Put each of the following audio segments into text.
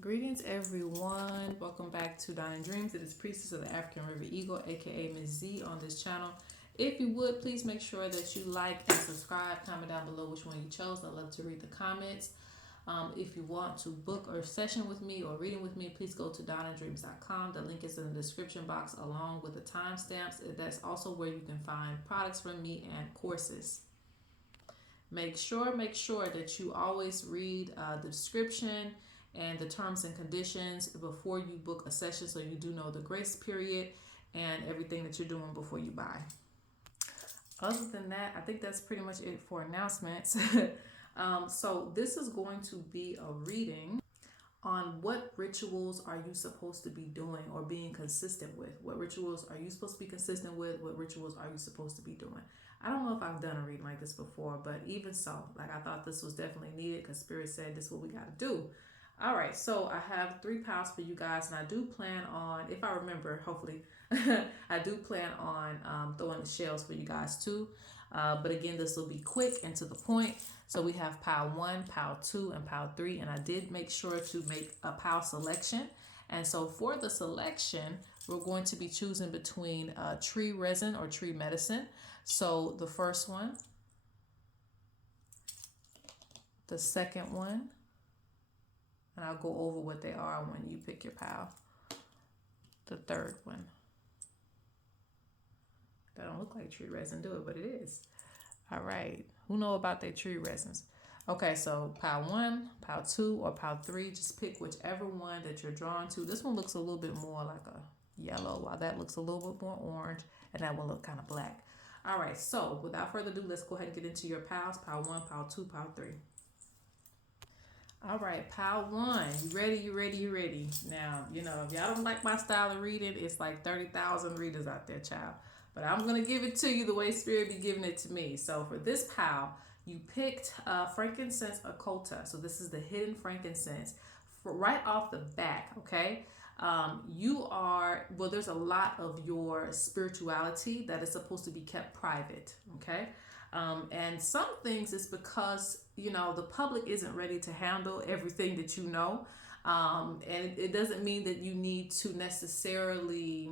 Greetings, everyone. Welcome back to Dying Dreams. It is Priestess of the African River Eagle, aka Ms.Z, on this channel. If you would, please make sure that you like and subscribe. Comment down below which one you chose. I love to read the comments. If you want to book a session with me or reading with me, please go to dyingdreams.com. The link is in the description box along with the timestamps. That's also where you can find products from me and courses. Make sure that you always read the description and the terms and conditions before you book a session, so you do know the grace period and everything that you're doing before you buy. Other than that, I think that's pretty much it for announcements. So this is going to be a reading on what rituals are you supposed to be doing or being consistent with. What rituals are you supposed to be consistent with? What rituals are you supposed to be doing? I don't know if I've done a reading like this before, but even so, I thought this was definitely needed because Spirit said this is what we got to do. All right, so I have 3 piles for you guys, and I do plan on, if I remember, hopefully, I do plan on throwing the shells for you guys too. But again, this will be quick and to the point. So we have pile 1, pile 2, and pile 3, and I did make sure to make a pile selection. And so for the selection, we're going to be choosing between tree resin or tree medicine. So the first one, the second one, and I'll go over what they are when you pick your pile. The third one. That don't look like tree resin, do it, but it is. All right. Who know about their tree resins? Okay, so pile 1, pile 2, or pile 3. Just pick whichever one that you're drawn to. This one looks a little bit more like a yellow, while that looks a little bit more orange, and that one look kind of black. All right, so without further ado, let's go ahead and get into your piles. Pile 1, pile 2, pile 3. All right, pile 1. You ready? You ready? You ready? Now, if y'all don't like my style of reading, it's like 30,000 readers out there, child. But I'm going to give it to you the way Spirit be giving it to me. So for this pile, you picked frankincense occulta. So this is the hidden frankincense. Right off the back, okay? There's a lot of your spirituality that is supposed to be kept private, okay? And some things is because, the public isn't ready to handle everything that you know. And it doesn't mean that you need to necessarily,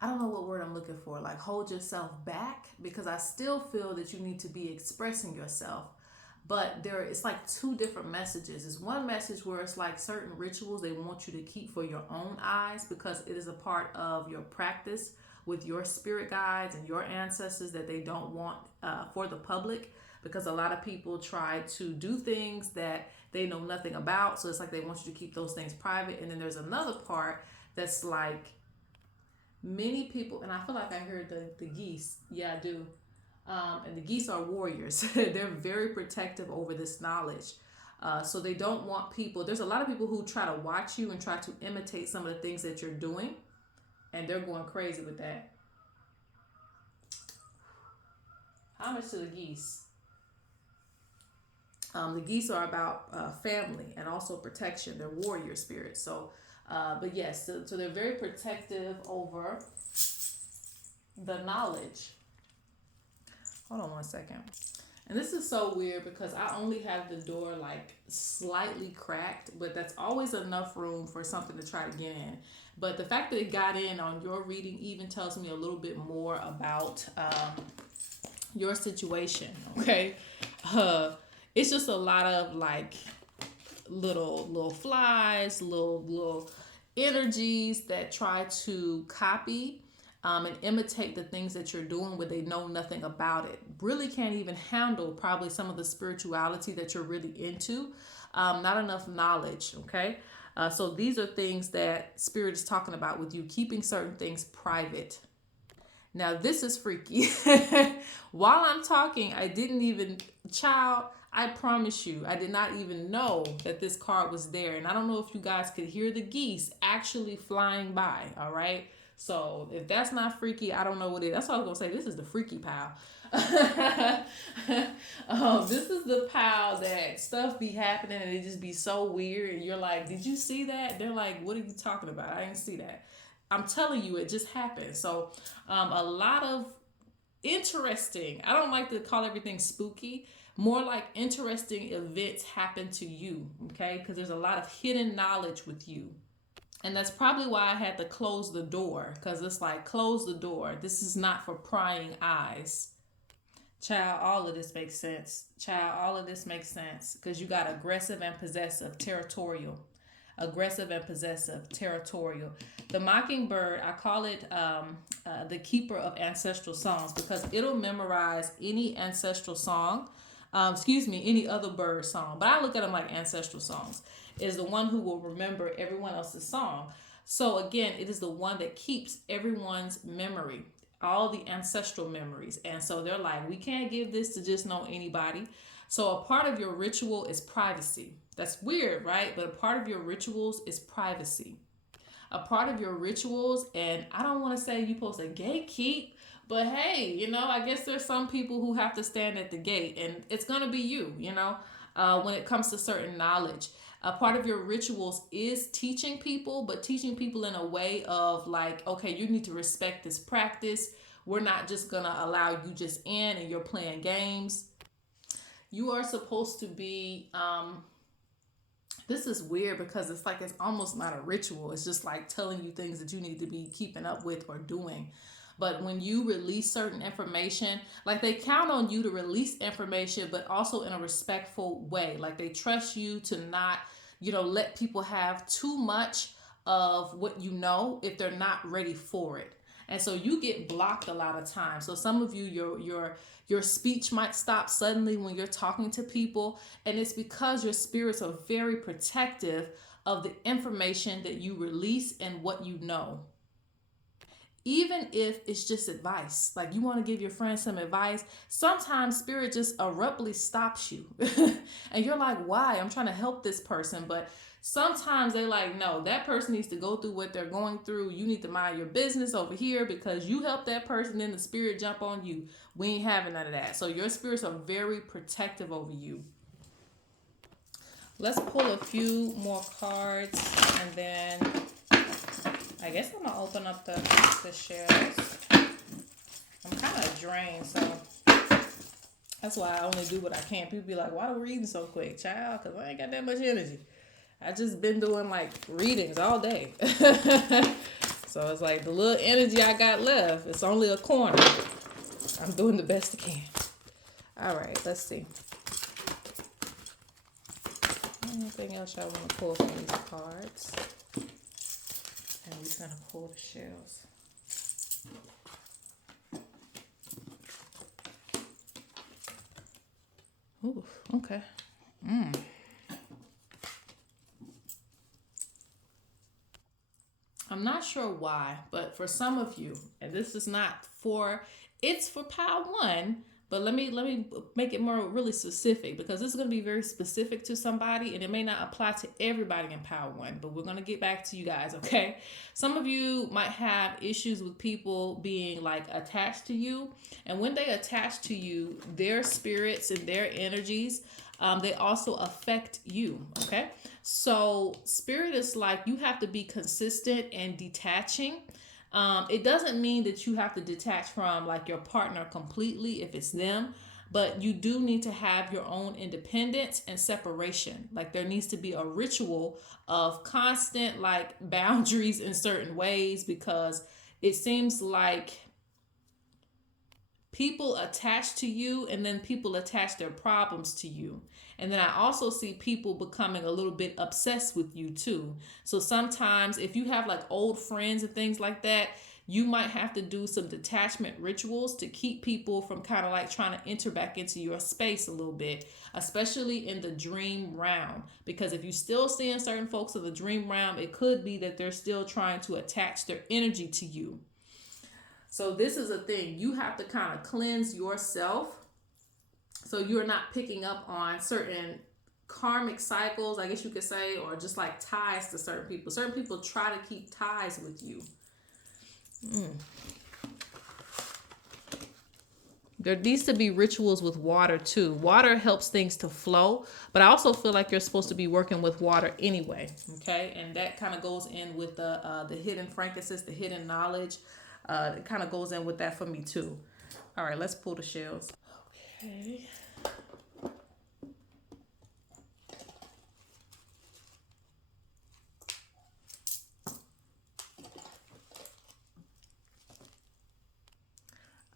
I don't know what word I'm looking for, hold yourself back, because I still feel that you need to be expressing yourself. But it's like 2 different messages. It's one message where it's like certain rituals they want you to keep for your own eyes, because it is a part of your practice with your spirit guides and your ancestors that they don't want for the public, because a lot of people try to do things that they know nothing about. So it's like they want you to keep those things private. And then there's another part that's like many people, and I feel like I heard the geese. Yeah, I do. And the geese are warriors. They're very protective over this knowledge. So they don't want people. There's a lot of people who try to watch you and try to imitate some of the things that you're doing. And they're going crazy with that. How much to the geese? The geese are about family and also protection. They're warrior spirits. So, but yes, so they're very protective over the knowledge. Hold on one second. And this is so weird because I only have the door slightly cracked, but that's always enough room for something to try to get in. But the fact that it got in on your reading even tells me a little bit more about your situation, okay? It's just a lot of little flies, little energies that try to copy and imitate the things that you're doing where they know nothing about it. Really can't even handle probably some of the spirituality that you're really into. Not enough knowledge, okay? So these are things that Spirit is talking about with you, keeping certain things private. Now, this is freaky. While I'm talking, I didn't even, I promise you, I did not even know that this card was there. And I don't know if you guys could hear the geese actually flying by, all right? So if that's not freaky, I don't know what it is. That's what I was going to say. This is the freaky pile. This is the pile that stuff be happening and it just be so weird. And you're like, did you see that? They're like, what are you talking about? I didn't see that. I'm telling you, it just happened. So a lot of interesting, I don't like to call everything spooky, more like interesting events happen to you, okay? Because there's a lot of hidden knowledge with you. And that's probably why I had to close the door, because it's like, close the door. This is not for prying eyes. Child, all of this makes sense. Child, all of this makes sense because you got aggressive and possessive, territorial. Aggressive and possessive, territorial. The mockingbird, I call it the keeper of ancestral songs because it'll memorize any ancestral song. Any other bird song, but I look at them like ancestral songs. Is the one who will remember everyone else's song. So again, it is the one that keeps everyone's memory, all the ancestral memories. And so they're like, we can't give this to just know anybody. So a part of your ritual is privacy. That's weird, right? But a part of your rituals is privacy. A part of your rituals, and I don't want to say you're supposed to gatekeep, but hey, I guess there's some people who have to stand at the gate, and it's going to be you, when it comes to certain knowledge. A part of your rituals is teaching people, but teaching people in a way of like, okay, you need to respect this practice. We're not just going to allow you just in and you're playing games. You are supposed to be, this is weird because it's like, it's almost not a ritual. It's just like telling you things that you need to be keeping up with or doing. But when you release certain information, like they count on you to release information, but also in a respectful way. Like they trust you to not, let people have too much of what you know if they're not ready for it. And so you get blocked a lot of times. So some of you, your speech might stop suddenly when you're talking to people. And it's because your spirits are very protective of the information that you release and what you know. Even if it's just advice, like you want to give your friend some advice, sometimes spirit just abruptly stops you. And you're like, why? I'm trying to help this person. But sometimes they're like, no, that person needs to go through what they're going through. You need to mind your business over here because you help that person, then the spirit jump on you. We ain't having none of that. So your spirits are very protective over you. Let's pull a few more cards and then I guess I'm gonna open up the shells. I'm kind of drained, so that's why I only do what I can. People be like, why are we reading so quick, child? Because I ain't got that much energy. I just been doing like readings all day. So it's like the little energy I got left, it's only a corner. I'm doing the best I can. All right, let's see. Anything else y'all want to pull from these cards? And we're going to pull the shells. Ooh, okay. I'm not sure why, but for some of you, and this is not for, it's for pile one, but let me make it more really specific because this is going to be very specific to somebody and it may not apply to everybody in pile one, but we're going to get back to you guys, okay? Some of you might have issues with people being like attached to you, and when they attach to you, their spirits and their energies, they also affect you, okay? So spirit is like you have to be consistent and detaching. It doesn't mean that you have to detach from like your partner completely if it's them, but you do need to have your own independence and separation. Like there needs to be a ritual of constant like boundaries in certain ways because it seems like people attach to you and then people attach their problems to you. And then I also see people becoming a little bit obsessed with you too. So sometimes if you have like old friends and things like that, you might have to do some detachment rituals to keep people from kind of like trying to enter back into your space a little bit, especially in the dream realm. Because if you're still seeing certain folks in the dream realm, it could be that they're still trying to attach their energy to you. So this is a thing. You have to kind of cleanse yourself so you're not picking up on certain karmic cycles, I guess you could say, or just like ties to certain people. Certain people try to keep ties with you. There needs to be rituals with water too. Water helps things to flow, but I also feel like you're supposed to be working with water anyway, okay? And that kind of goes in with the hidden frankincense, the hidden knowledge. It kind of goes in with that for me too. All right, let's pull the shells. Okay.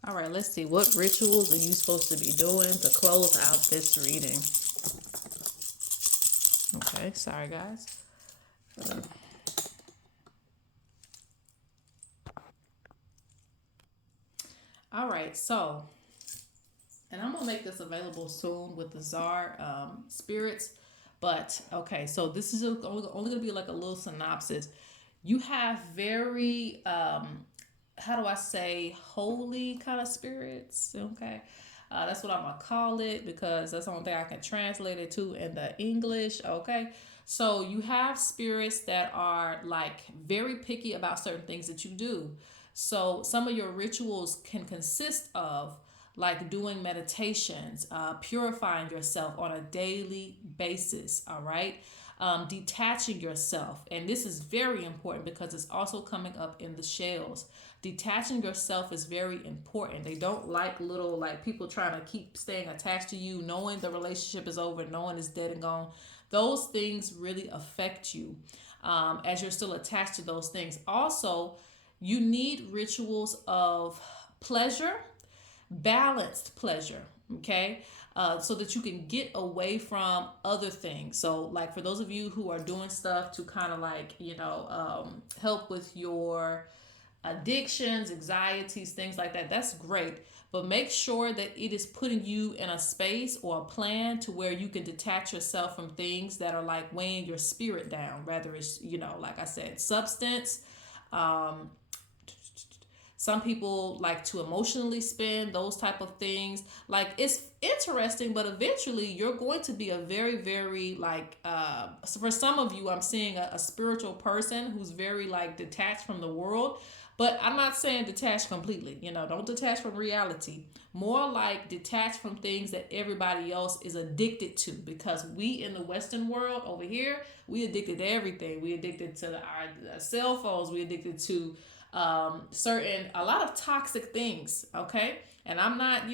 All right, let's see. What rituals are you supposed to be doing to close out this reading? Okay, sorry guys. All right, so, and I'm gonna make this available soon with the Czar spirits. But okay, so this is only gonna be like a little synopsis. You have very how do I say, holy kind of spirits. Okay, that's what I'm gonna call it because that's the only thing I can translate it to in the English. Okay, so you have spirits that are like very picky about certain things that you do. So some of your rituals can consist of like doing meditations, purifying yourself on a daily basis. All right, detaching yourself, and this is very important because it's also coming up in the shells. Detaching yourself is very important. They don't like little like people trying to keep staying attached to you, knowing the relationship is over, knowing it's dead and gone. Those things really affect you as you're still attached to those things. Also, you need rituals of pleasure, balanced pleasure, okay? So that you can get away from other things. So, like for those of you who are doing stuff to kind of like, help with your addictions, anxieties, things like that, that's great. But make sure that it is putting you in a space or a plan to where you can detach yourself from things that are like weighing your spirit down. Rather, it's, like I said, substance. Um, some people like to emotionally spend those type of things. Like it's interesting, but eventually you're going to be a very, very like so for some of you, I'm seeing a spiritual person who's very like detached from the world. But I'm not saying detached completely. Don't detach from reality. More like detached from things that everybody else is addicted to. Because we in the Western world over here, we addicted to everything. We addicted to our cell phones. We addicted to a lot of toxic things. Okay, and I'm not,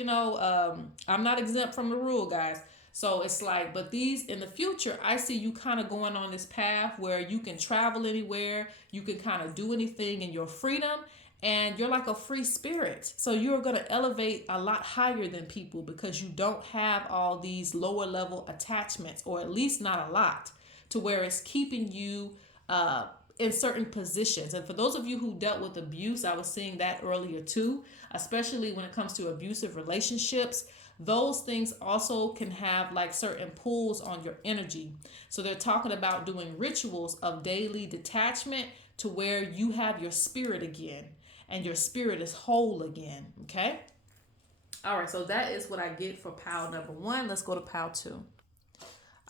I'm not exempt from the rule, guys. So it's like, but these in the future, I see you kind of going on this path where you can travel anywhere, you can kind of do anything in your freedom, and you're like a free spirit. So you're going to elevate a lot higher than people because you don't have all these lower level attachments, or at least not a lot, to where it's keeping you in certain positions. And for those of you who dealt with abuse, I was seeing that earlier too, especially when it comes to abusive relationships. Those things also can have like certain pulls on your energy. So they're talking about doing rituals of daily detachment to where you have your spirit again and your spirit is whole again. Okay. All right. So that is what I get for pile number one. Let's go to pile two.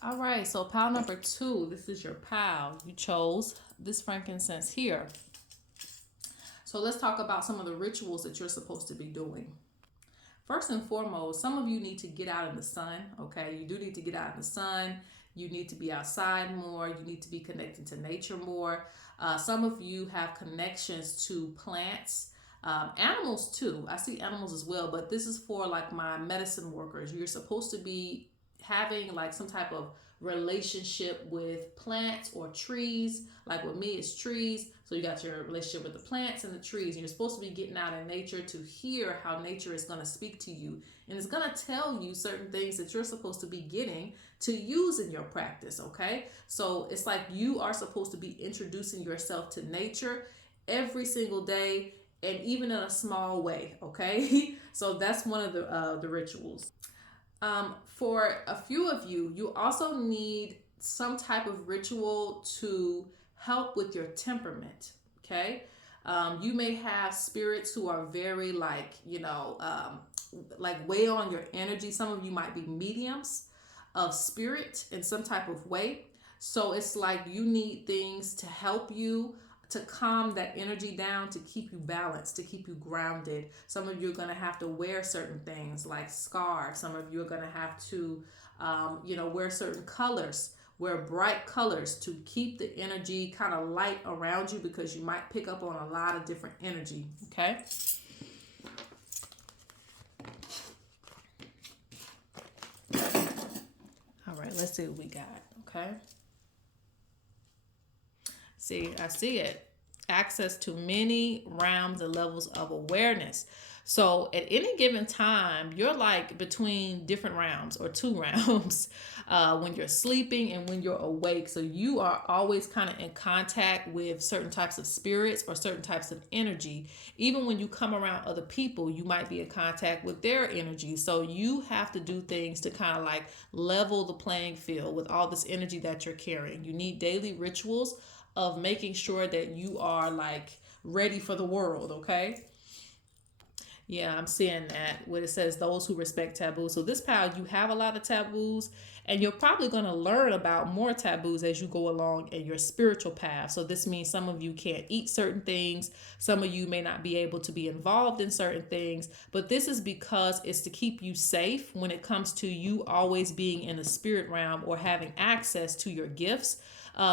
All right, so pile number two, this is your pile. You chose this frankincense here. So let's talk about some of the rituals that you're supposed to be doing. First and foremost, some of you need to get out in the sun, okay? You do need to get out in the sun. You need to be outside more. You need to be connected to nature more. Some of you have connections to plants, animals too. I see animals as well, but this is for like my medicine workers. You're supposed to be having like some type of relationship with plants or trees. Like with me, it's trees. So you got your relationship with the plants and the trees. And you're supposed to be getting out in nature to hear how nature is going to speak to you. And it's going to tell you certain things that you're supposed to be getting to use in your practice, okay? So it's like you are supposed to be introducing yourself to nature every single day, and even in a small way, okay? So that's one of the rituals. For a few of you, you also need some type of ritual to help with your temperament. Okay. You may have spirits who are very like weigh on your energy. Some of you might be mediums of spirit in some type of way. So it's like you need things to help you to calm that energy down, to keep you balanced, to keep you grounded. Some of you are going to have to wear certain things like scarves. Some of you are going to have to, wear certain colors, wear bright colors to keep the energy kind of light around you because you might pick up on a lot of different energy. Okay. All right, let's see what we got. Okay. See, I see it. Access to many realms and levels of awareness. So at any given time, you're like between different realms or two realms when you're sleeping and when you're awake. So you are always kind of in contact with certain types of spirits or certain types of energy. Even when you come around other people, you might be in contact with their energy. So you have to do things to kind of like level the playing field with all this energy that you're carrying. You need daily rituals of making sure that you are like ready for the world, okay? Yeah, I'm seeing that when it says those who respect taboos. So this pile, you have a lot of taboos, and you're probably going to learn about more taboos as you go along in your spiritual path. So this means some of you can't eat certain things. Some of you may not be able to be involved in certain things, but this is because it's to keep you safe when it comes to you always being in the spirit realm or having access to your gifts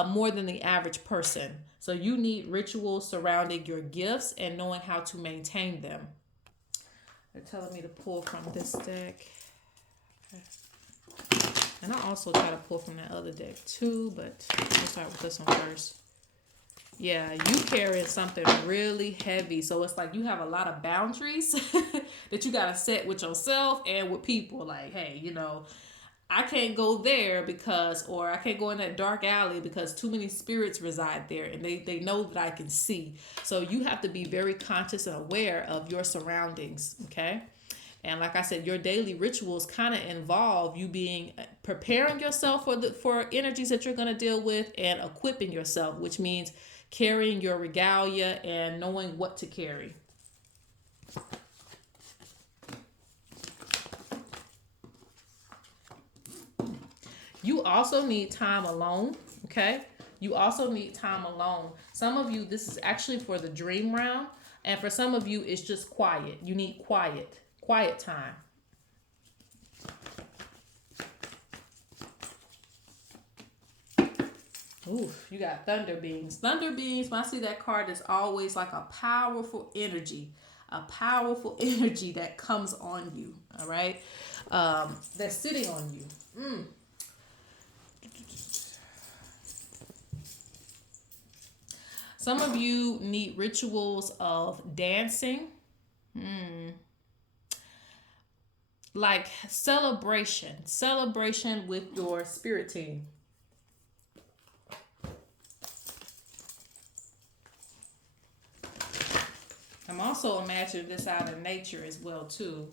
more than the average person. So you need rituals surrounding your gifts and knowing how to maintain them. They're telling me to pull from this deck. Okay. And I also try to pull from that other deck too, but we'll start with this one first. Yeah, you carrying something really heavy. So it's like you have a lot of boundaries that you got to set with yourself and with people. Like, hey, I can't go there because, or I can't go in that dark alley because too many spirits reside there and they know that I can see. So you have to be very conscious and aware of your surroundings, okay? And like I said, your daily rituals kind of involve you being preparing yourself for energies that you're going to deal with and equipping yourself, which means carrying your regalia and knowing what to carry. You also need time alone, okay? You also need time alone. Some of you, this is actually for the dream round, and for some of you, it's just quiet. You need quiet time. Ooh, you got thunder beings. Thunder beings, when I see that card, is always like a powerful energy that comes on you, all right? That's sitting on you. Some of you need rituals of dancing, like celebration with your spirit team. I'm also imagining this out in nature as well too.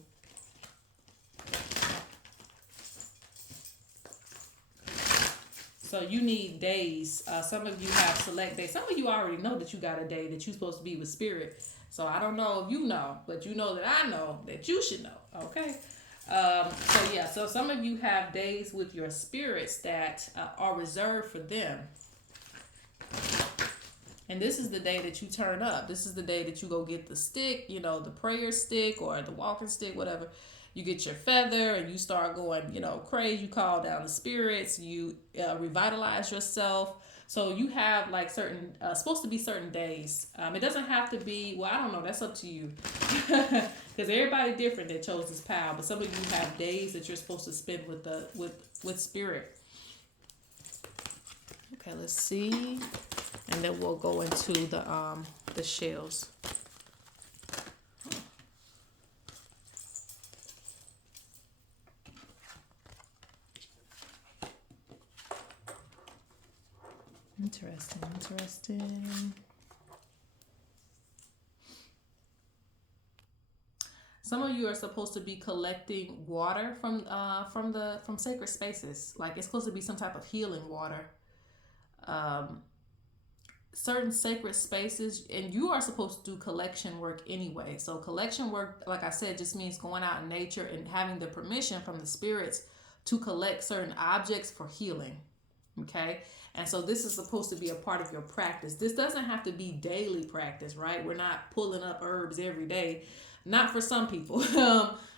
So you need days. Some of you have select days. Some of you already know that you got a day that you're supposed to be with spirit. So I don't know if you know, but you know that I know that you should know. Okay. So some of you have days with your spirits that are reserved for them. And this is the day that you turn up. This is the day that you go get the stick, the prayer stick or the walking stick, whatever. You get your feather and you start going, crazy. You call down the spirits. You revitalize yourself. So you have like certain, supposed to be certain days. It doesn't have to be, well, I don't know. That's up to you. Because everybody different that chose this pal. But some of you have days that you're supposed to spend with spirit. Okay, let's see. And then we'll go into the shells. Interesting. Some of you are supposed to be collecting water from sacred spaces. Like it's supposed to be some type of healing water. Certain sacred spaces, and you are supposed to do collection work anyway. So collection work, like I said, just means going out in nature and having the permission from the spirits to collect certain objects for healing. Okay. And so this is supposed to be a part of your practice. This doesn't have to be daily practice, right? We're not pulling up herbs every day. Not for some people.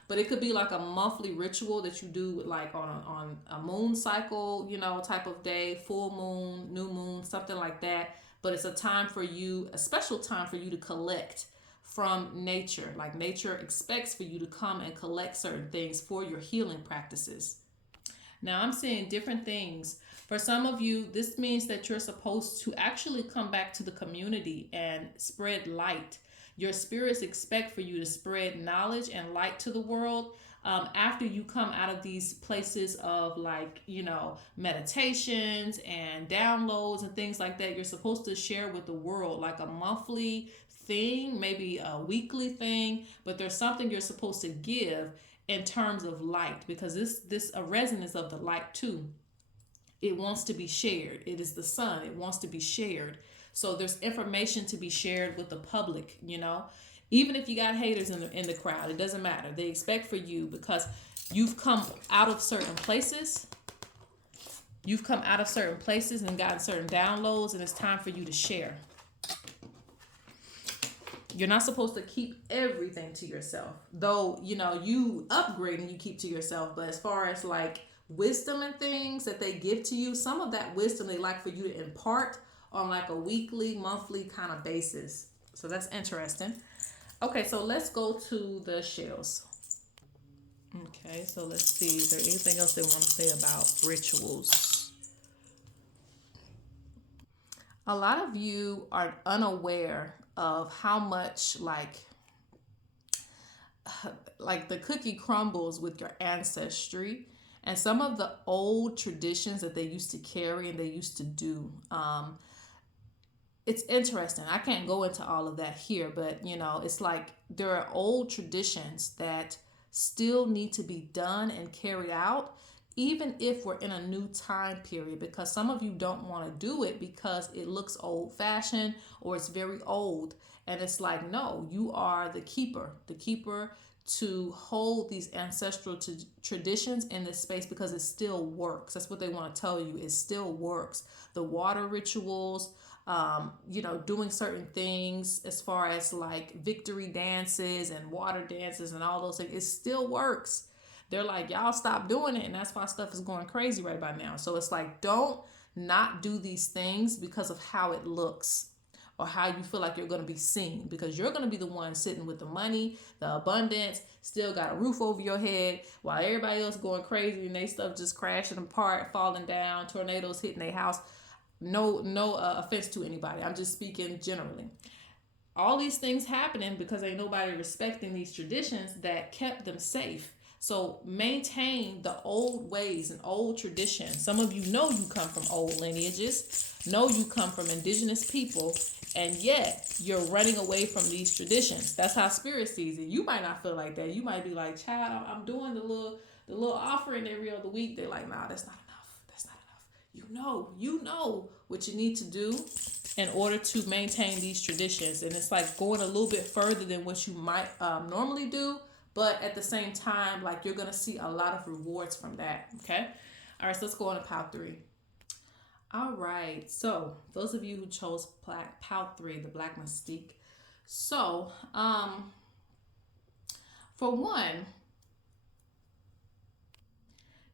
But it could be like a monthly ritual that you do like on a moon cycle, type of day, full moon, new moon, something like that. But it's a special time for you to collect from nature. Like nature expects for you to come and collect certain things for your healing practices. Now I'm seeing different things. For some of you, this means that you're supposed to actually come back to the community and spread light. Your spirits expect for you to spread knowledge and light to the world. After you come out of these places of, like, meditations and downloads and things like that, you're supposed to share with the world, like a monthly thing, maybe a weekly thing, but there's something you're supposed to give in terms of light, because this a resonance of the light too. It wants to be shared. It is the sun. It wants to be shared. So there's information to be shared with the public. Even if you got haters in the crowd, it doesn't matter. They expect for you, because you've come out of certain places. You've come out of certain places and gotten certain downloads, and it's time for you to share. You're not supposed to keep everything to yourself, though. You upgrade and you keep to yourself. But as far as like wisdom and things that they give to you, some of that wisdom they like for you to impart on like a weekly, monthly kind of basis. So that's interesting. Okay, so let's go to the shells. Okay, so let's see. Is there anything else they want to say about rituals? A lot of you are unaware of how much like the cookie crumbles with your ancestry and some of the old traditions that they used to carry and they used to do. It's interesting. I can't go into all of that here, but it's like there are old traditions that still need to be done and carried out, even if we're in a new time period, because some of you don't want to do it because it looks old fashioned or it's very old. And it's like, no, you are the keeper to hold these ancestral traditions in this space, because it still works. That's what they want to tell you. It still works. The water rituals, doing certain things as far as like victory dances and water dances and all those things, it still works. They're like, y'all stop doing it, and that's why stuff is going crazy right by now. So it's like, don't not do these things because of how it looks or how you feel like you're going to be seen, because you're going to be the one sitting with the money, the abundance, still got a roof over your head, while everybody else going crazy and they stuff just crashing apart, falling down, tornadoes hitting their house. No offense to anybody. I'm just speaking generally. All these things happening because ain't nobody respecting these traditions that kept them safe. So maintain the old ways and old traditions. Some of you know you come from old lineages, know you come from indigenous people, and yet you're running away from these traditions. That's how spirit sees it. You might not feel like that. You might be like, child, I'm doing the little offering every other week. They're like, nah, that's not enough. That's not enough. You know what you need to do in order to maintain these traditions. And it's like going a little bit further than what you might normally do. But at the same time, like, you're going to see a lot of rewards from that. Okay. All right. So let's go on to POW 3. All right. So those of you who chose POW 3, the Black Mystique. So, for one,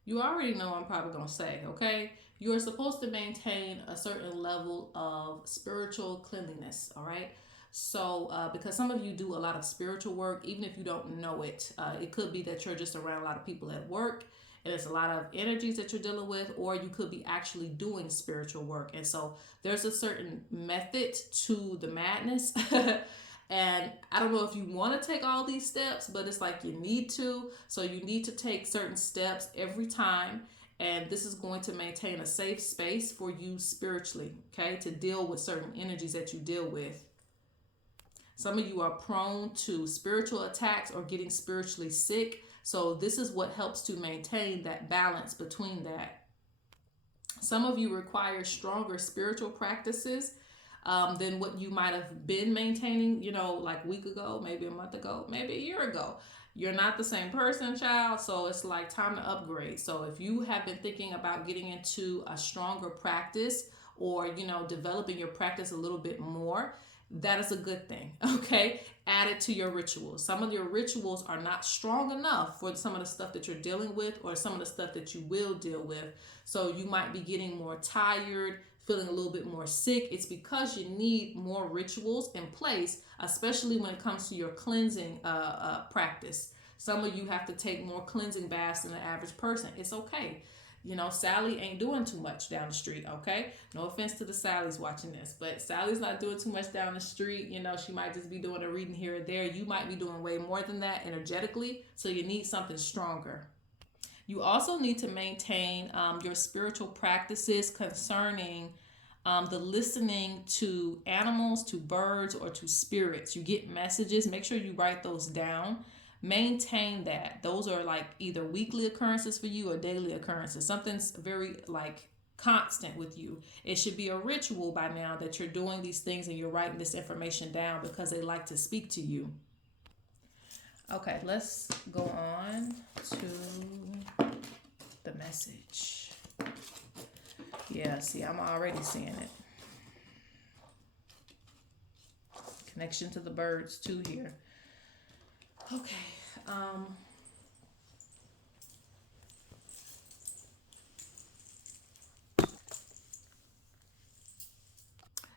you already know I'm probably going to say, okay, you are supposed to maintain a certain level of spiritual cleanliness. All right. So, because some of you do a lot of spiritual work, even if you don't know it, it could be that you're just around a lot of people at work and there's a lot of energies that you're dealing with, or you could be actually doing spiritual work. And so there's a certain method to the madness. And I don't know if you want to take all these steps, but it's like you need to. So you need to take certain steps every time. And this is going to maintain a safe space for you spiritually, okay, to deal with certain energies that you deal with. Some of you are prone to spiritual attacks or getting spiritually sick. So this is what helps to maintain that balance between that. Some of you require stronger spiritual practices than what you might have been maintaining, like a week ago, maybe a month ago, maybe a year ago. You're not the same person, child. So it's like time to upgrade. So if you have been thinking about getting into a stronger practice or, developing your practice a little bit more, that is a good thing, okay? Add it to your rituals. Some of your rituals are not strong enough for some of the stuff that you're dealing with or some of the stuff that you will deal with. So you might be getting more tired, feeling a little bit more sick. It's because you need more rituals in place, especially when it comes to your cleansing practice. Some of you have to take more cleansing baths than the average person. It's okay. You know, Sally ain't doing too much down the street, okay? No offense to the Sallys watching this, but Sally's not doing too much down the street. You know, she might just be doing a reading here or there. You might be doing way more than that energetically, so you need something stronger. You also need to maintain your spiritual practices concerning the listening to animals, to birds, or to spirits. You get messages, make sure you write those down. Maintain that. Those are like either weekly occurrences for you or daily occurrences. Something's very like constant with you. It should be a ritual by now that you're doing these things and you're writing this information down because they like to speak to you. Okay, let's go on to the message. Yeah, see, I'm already seeing it. Connection to the birds too here. Okay.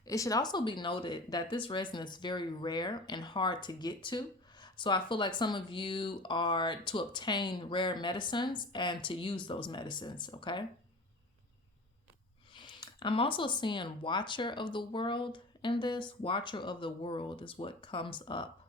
It should also be noted that this resin is very rare and hard to get to. So I feel like some of you are to obtain rare medicines and to use those medicines, okay? I'm also seeing Watcher of the World in this. Watcher of the World is what comes up.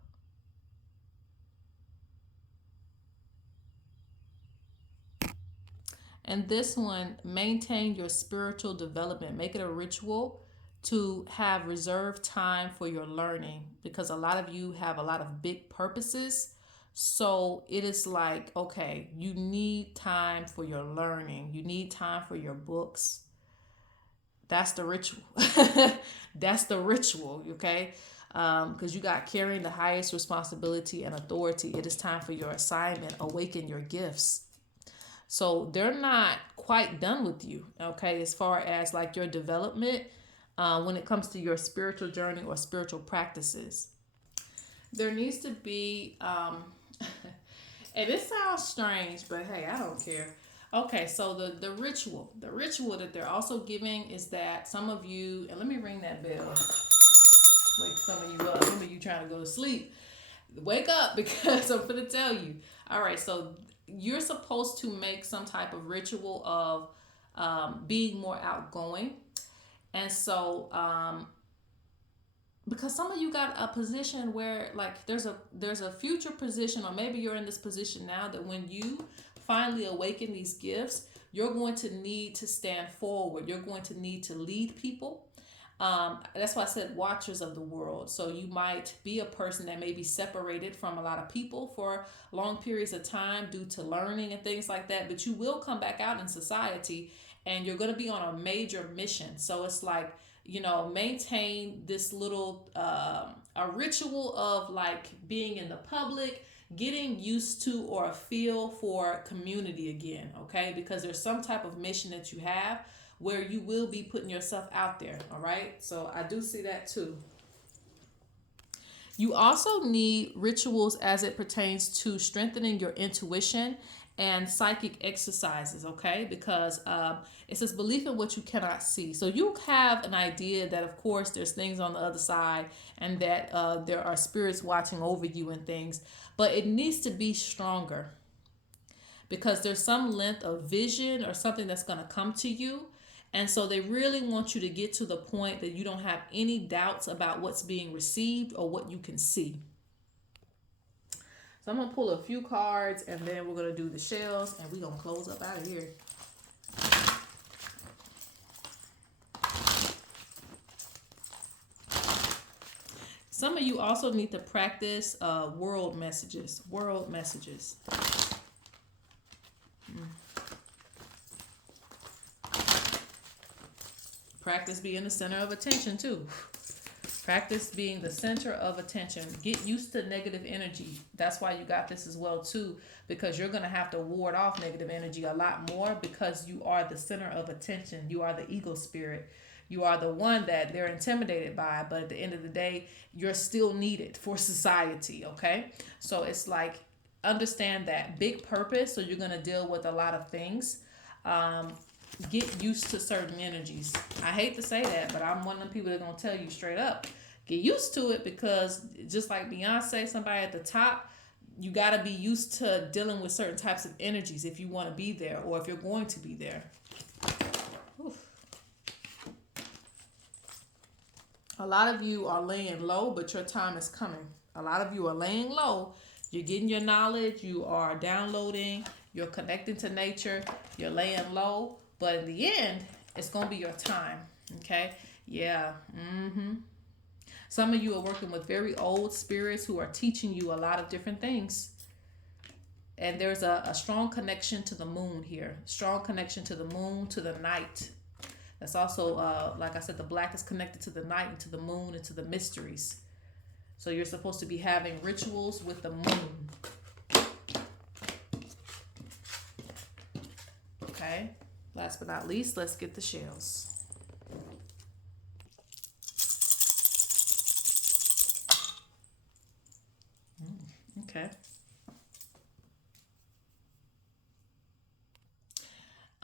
And this one, maintain your spiritual development. Make it a ritual to have reserved time for your learning because a lot of you have a lot of big purposes. So it is like, okay, you need time for your learning. You need time for your books. That's the ritual. That's the ritual, okay? Because you got carrying the highest responsibility and authority. It is time for your assignment. Awaken your gifts. So they're not quite done with you, okay, as far as like your development when it comes to your spiritual journey or spiritual practices. There needs to be, and it sounds strange, but hey, I don't care. Okay, so the ritual that they're also giving is that some of you, and let me ring that bell. Wake some of you up. Some of you trying to go to sleep. Wake up because I'm going to tell you. All right, so you're supposed to make some type of ritual of being more outgoing. And so because some of you got a position where like there's a future position, or maybe you're in this position now that when you finally awaken these gifts, you're going to need to stand forward. You're going to need to lead people. That's why I said watchers of the world. So you might be a person that may be separated from a lot of people for long periods of time due to learning and things like that. But you will come back out in society and you're going to be on a major mission. So it's like, you know, maintain this little a ritual of like being in the public, getting used to or a feel for community again, okay? Because there's some type of mission that you have where you will be putting yourself out there, all right? So I do see that too. You also need rituals as it pertains to strengthening your intuition and psychic exercises, okay? Because it says belief in what you cannot see. So you have an idea that, of course, there's things on the other side and that there are spirits watching over you and things, but it needs to be stronger because there's some length of vision or something that's going to come to you. And so they really want you to get to the point that you don't have any doubts about what's being received or what you can see. So I'm going to pull a few cards and then we're going to do the shells and we're going to close up out of here. Some of you also need to practice world messages. World messages. Practice being the center of attention too. Practice being the center of attention. Get used to negative energy. That's why you got this as well too, because you're going to have to ward off negative energy a lot more because you are the center of attention. You are the ego spirit. You are the one that they're intimidated by, but at the end of the day, you're still needed for society, okay? So it's like, understand that big purpose, so you're going to deal with a lot of things. Get used to certain energies. I hate to say that, but I'm one of them people that are going to tell you straight up, get used to it, because just like Beyonce, somebody at the top, you got to be used to dealing with certain types of energies if you want to be there or if you're going to be there. Oof. A lot of you are laying low, but your time is coming. A lot of you are laying low. You're getting your knowledge. You are downloading. You're connecting to nature. You're laying low. But in the end, it's going to be your time. Okay? Yeah. Some of you are working with very old spirits who are teaching you a lot of different things. And there's a strong connection to the moon here. Strong connection to the moon, to the night. That's also, like I said, the black is connected to the night and to the moon and to the mysteries. So you're supposed to be having rituals with the moon. Okay. Last but not least, let's get the shells. Okay.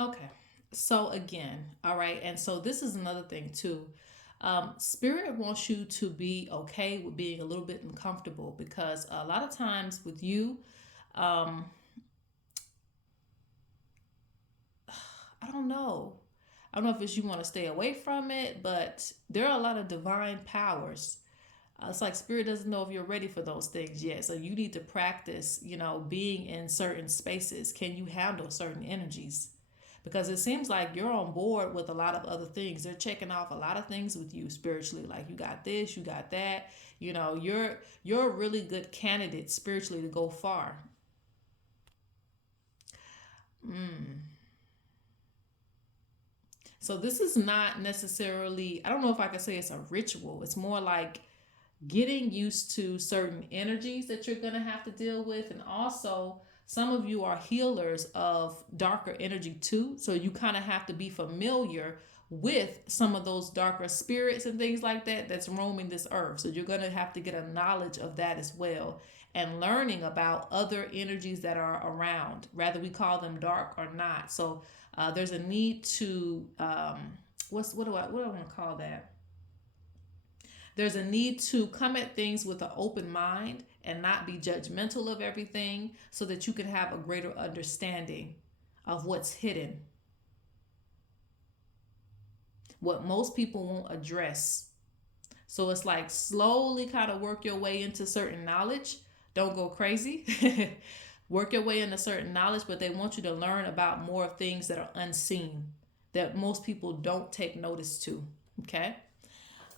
Okay. So again, all right. And so this is another thing too. Spirit wants you to be okay with being a little bit uncomfortable because a lot of times with you, um, I don't know. I don't know if it's you want to stay away from it, but there are a lot of divine powers. It's like spirit doesn't know if you're ready for those things yet. So you need to practice, being in certain spaces. Can you handle certain energies? Because it seems like you're on board with a lot of other things. They're checking off a lot of things with you spiritually. Like you got this, you got that. You're a really good candidate spiritually to go far. So this is not necessarily, I don't know if I could say it's a ritual. It's more like getting used to certain energies that you're going to have to deal with. And also, some of you are healers of darker energy too. So you kind of have to be familiar with some of those darker spirits and things like that that's roaming this earth. So you're going to have to get a knowledge of that as well and learning about other energies that are around, whether we call them dark or not. So there's a need to what do I want to call that? There's a need to come at things with an open mind and not be judgmental of everything so that you can have a greater understanding of what's hidden. What most people won't address. So it's like slowly kind of work your way into certain knowledge. Don't go crazy. Work your way into certain knowledge, but they want you to learn about more things that are unseen that most people don't take notice to. Okay?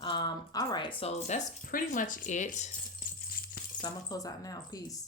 All right, so that's pretty much it. So I'm gonna close out now. Peace.